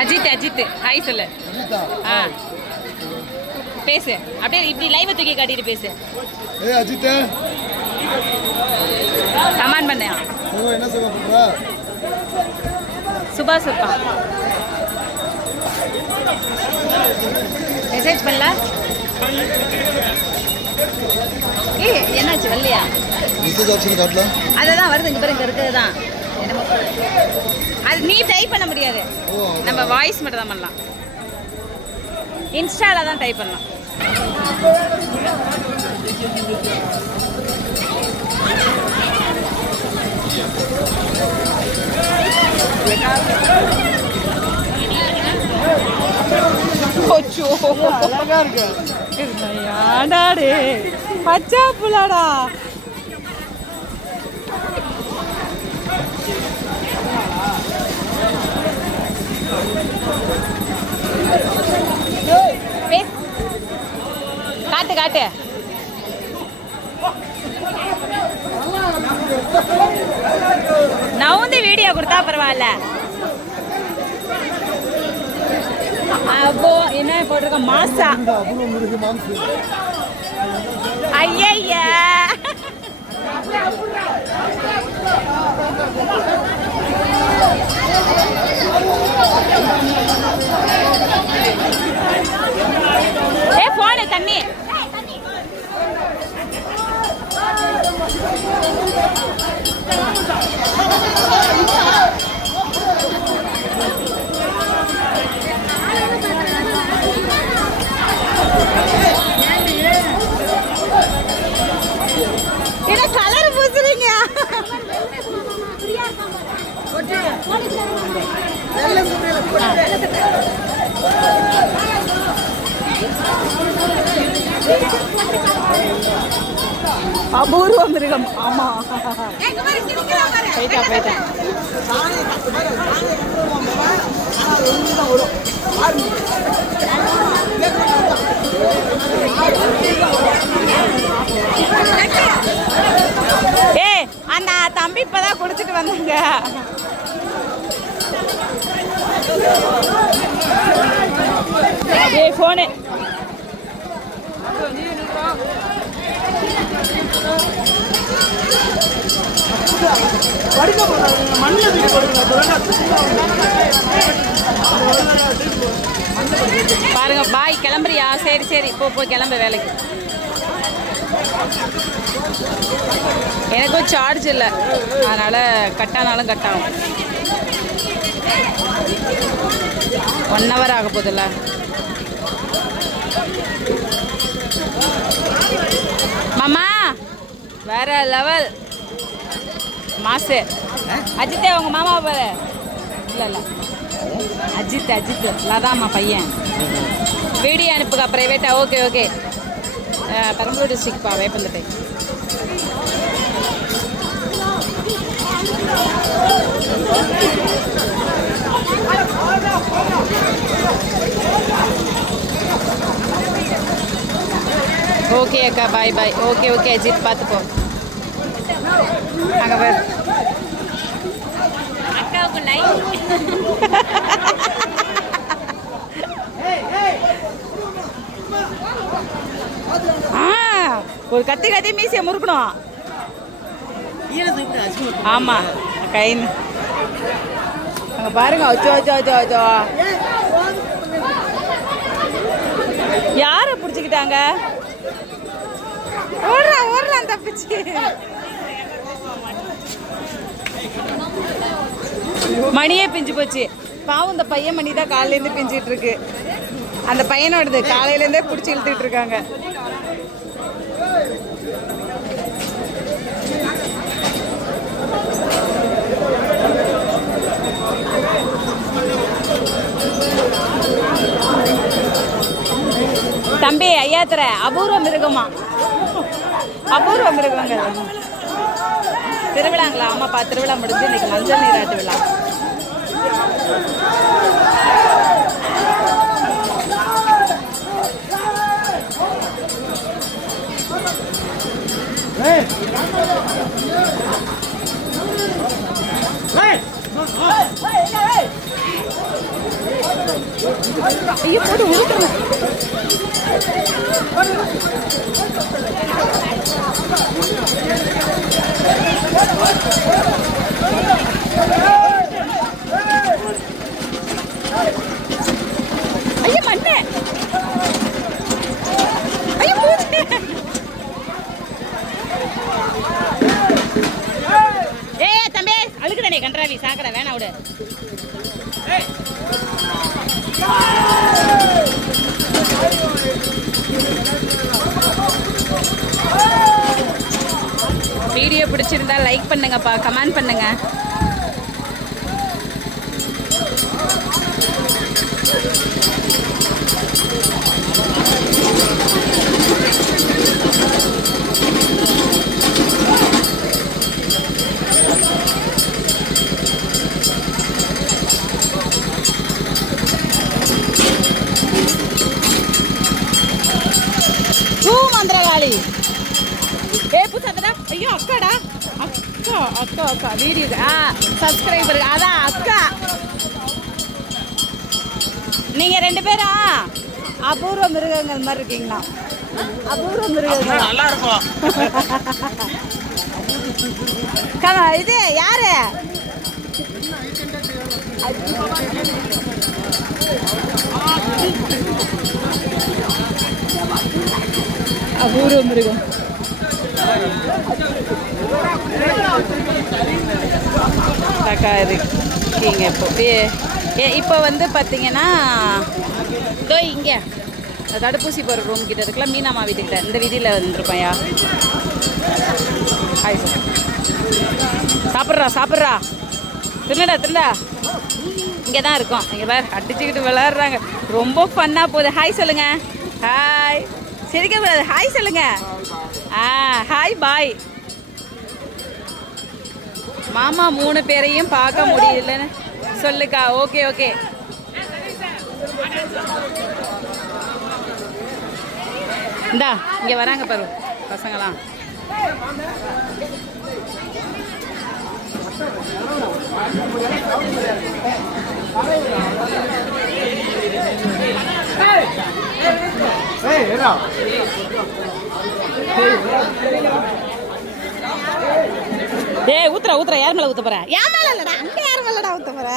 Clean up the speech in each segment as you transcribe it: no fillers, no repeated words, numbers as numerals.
Ajith Ajith hi சொல்லு. ஆ பேசு, அப்படியே இப்படி லைவ் தூக்கி காட்டிட்டு பேசு. ஏய் அஜித், கமெண்ட் பண்ணு. என்ன சொல்ல பண்ற? சுபாஷ் இருப்பா மெசேஜ் பண்ணல. ஏய் என்னாச்சு வரலையா? மெசேஜ் ஆப்ஷன் காட்டல. அததான் வருது இங்க பாருங்க, இருக்குது தான். அது நீ டைப் பண்ண முடியாது, நம்ம வாய்ஸ் மட்டும் தான் பண்ணலாம். இன்ஸ்டால தான் டைப் பண்ணலாம். பச்சா புலாடா. காட்டு காட்டு. நவுந்து வீடியோ கொடுத்தா பரவாயில்ல. அப்போ என்ன போட்டிருக்க? மாசா. ஐயா ஏ போனு தண்ணி. என்ன கலர் பூசுறீங்க? அபூர்வ மிருகம். ஆமா போயிட்டா போயிட்டேன். ஏய் அந்த தம்பி இப்பதான் குடிச்சிட்டு வந்தாங்க. ஏய் போனு. பாருங்க பாய் கிளம்புறியா? சரி சரி போ போய் கிளம்பு வேலைக்கு. எனக்கும் சார்ஜ் இல்லை, அதனால கட்டானாலும் கட்டாகும். 1 hour ஆக போதில்ல. மாமா வேற லெவல் மாசு. அஜித்தே உங்க மாமா பாரு. இல்லை இல்லை அஜித் அஜித் லதாமா பையன். வீடியோ அனுப்புங்க ப்ரைவேட்டா. Okay okay. பெரம்பலூர் டிஸ்ட்ரிக்ட்பா, வேப்பந்தட்டை. ஓகே அக்கா bye bye. Okay okay Ajith பார்த்துப்போம். அங்கே பாரு அக்காவுக்கு லைக். ஒரு கத்தி கத்தி மீசியை முறுக்கணும். ஆமா கைன்னு அங்கே பாருங்க. அச்சோ அச்சோ அச்சோ அச்சோ. யாரை பிடிச்சிக்கிட்டாங்க? ஓடுறான் தப்பிச்சு. மணியே பிஞ்சு போச்சு. பாவம் இந்த பையன் மணி தான் காலையிலேருந்து பிஞ்சிட்டு இருக்கு. அந்த பையனோடது காலையிலேருந்தே பிடிச்சி இழுத்துட்டு இருக்காங்க. தம்பி ஐயாத்திர அபூர்வ மிருகமா? அபூர்வ மிருகங்க. திருவிழாங்களா? ஆமாப்பா திருவிழா முடிஞ்சு இன்னைக்கு மஞ்சள் நீராட்டு விழா. ஐயோ போடு உருட்டுறேன். ஐயோ மண்ணே, ஐயோ பூச்சி. ஏய் தம்பி அழுக்குதானே கன்றாவி சாக்கடை வேணா விடு. வீடியோ பிடிச்சிருந்தா லைக் பண்ணுங்கப்பா, கமெண்ட் பண்ணுங்க. மந்திரகாளி ஏ புத்தகடா. ஐயோ அக்காடா, அக்கா அக்கா அக்கா வீடியோ சப்ஸ்கிரைபர் அதான் அக்கா. நீங்க 2 பேரும் அபூர்வ மிருகங்கள் மாதிரி இருக்கீங்களா? அபூர்வ மிருகங்கள் நல்லா இருக்கும். இது யாரு? அபூர்வ மிருகம். இருக்கீங்க இப்போ வந்து பார்த்தீங்கன்னா இதோ இங்கே தடுப்பூசி போகிற ரூம் கிட்ட இருக்கலாம். மீனாமா வீட்டுக்கிட்ட இந்த வீதியில் வந்துருப்பேன்யா. Hi sir. சாப்பிட்றா திருடா இங்கே தான் இருக்கோம். இங்கே வேறு அடிச்சுக்கிட்டு விளையாடுறாங்க. ரொம்ப ஃபன்னாக போகுது. ஹாய் சொல்லுங்க. ஹாய் சிரிக்கக்கூடாது. ஹாய் சொல்லுங்க. Hi bye. மாமா 3 பேரையும் பார்க்க முடியலன்னு சொல்லுக்கா. Okay okay. இந்தா இங்கே வராங்க பாரு பசங்களாம். டேய் ஊத்துற யார் மேல ஊத்த போற? யார் மேல இல்லடா, அங்க யார் மேலடா ஊத்த போற?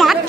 மாட்ட